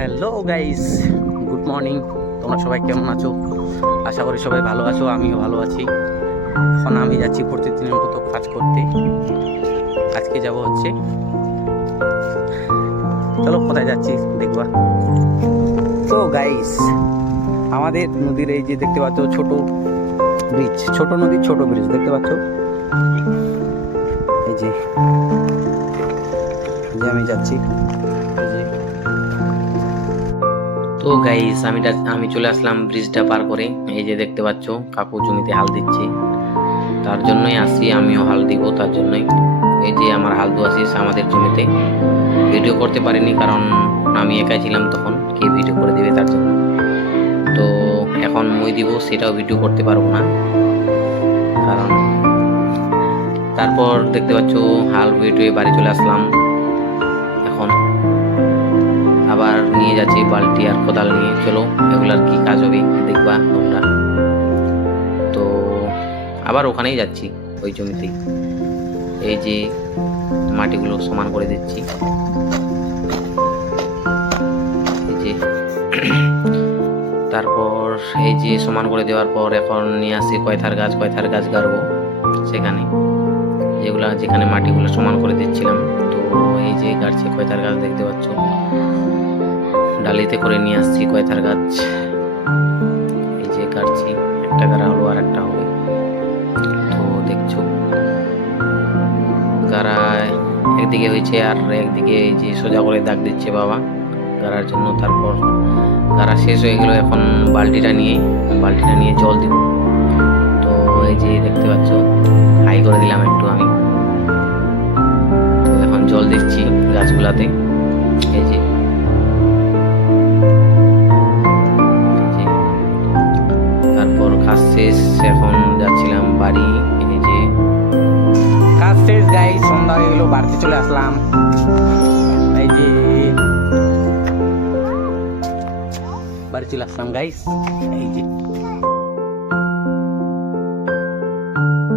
Hello guys good morning তোমরা সবাই কেমন আছো? আশা করি সবাই ভালো আছো, আমিও ভালো আছি। এখন আমি যাচ্ছি প্রতিদিনের মতো কাজ করতে। আজকে যাব হচ্ছে। চলো, কোথায় যাচ্ছি দেখবা। তো গাইস আমাদের নদীর এই যে দেখতে পাচ্ছ, ছোট ব্রিজ ছোট নদীর ছোট ব্রিজ দেখতে পাচ্ছ? এই যে আমি যাচ্ছি। তো গাইস আমিটা আমি চলে আসলাম ব্রিজটা পার করে। এই যে দেখতে পাচ্ছ, কাকু জমিতে হাল দিচ্ছে। তার জন্যই আসি আমিও হাল দিব, তার জন্যই। এই যে আমার হাল দু আসিস আমাদের জমিতে। ভিডিও করতে পারিনি, কারণ আমি একাই ছিলাম তখন। কে ভিডিও করে দিবে তার জন্য। তো এখন মই দিব, সেটাও ভিডিও করতে পারব না। কারণ তারপর দেখতে পাচ্ছ, হাল বইটুয়ে বাড়ি চলে আসলাম। বালতি আর কোদাল নিয়ে চলো। এগুলার কি কাজ হবে দেখবা তোমরা। তো আবার ওখানেই যাচ্ছি ওই জমিতেই এই যে মাটিগুলো সমান করে দিচ্ছি। এই যে তারপর এই যে সমান করে দেওয়ার পর এখন নিয়ে আসি কয়থার গাছ কয়থার গাছ গাড়বো সেখানে। যেগুলা, যেখানে মাটিগুলো সমান করে দিচ্ছিলাম। তো এই যে গাড়ছে, কয়থার গাছ দেখতে পাচ্ছ? ডালিতে করে নিয়ে আসছি কয়থার গাছ? এই যে কাটছি, একটা গাড়া হলো আর একটা হবে। তো দেখছ, গাড়া একদিকে হয়েছে আর একদিকে এই যে সোজা করে দাগ দিচ্ছে বাবা। গাড়ার জন্য তারপর গাড়া শেষ হয়ে গেল এখন বালতিটা নিয়ে বালতিটা নিয়ে জল দিব। তো এই যে দেখতে পাচ্ছ, হাই করে দিলাম একটু আমি। তো এখন জল দিচ্ছি গাছগুলাতে। এই যে শেষ, এখন যাচ্ছিলাম বাড়ি। এই যে কাজ শেষ গাই সন্ধ্যা হয়ে গেলো বাড়িতে চলে আসলাম। এই যে বাড়ি চলে আসলাম গাইস এই যে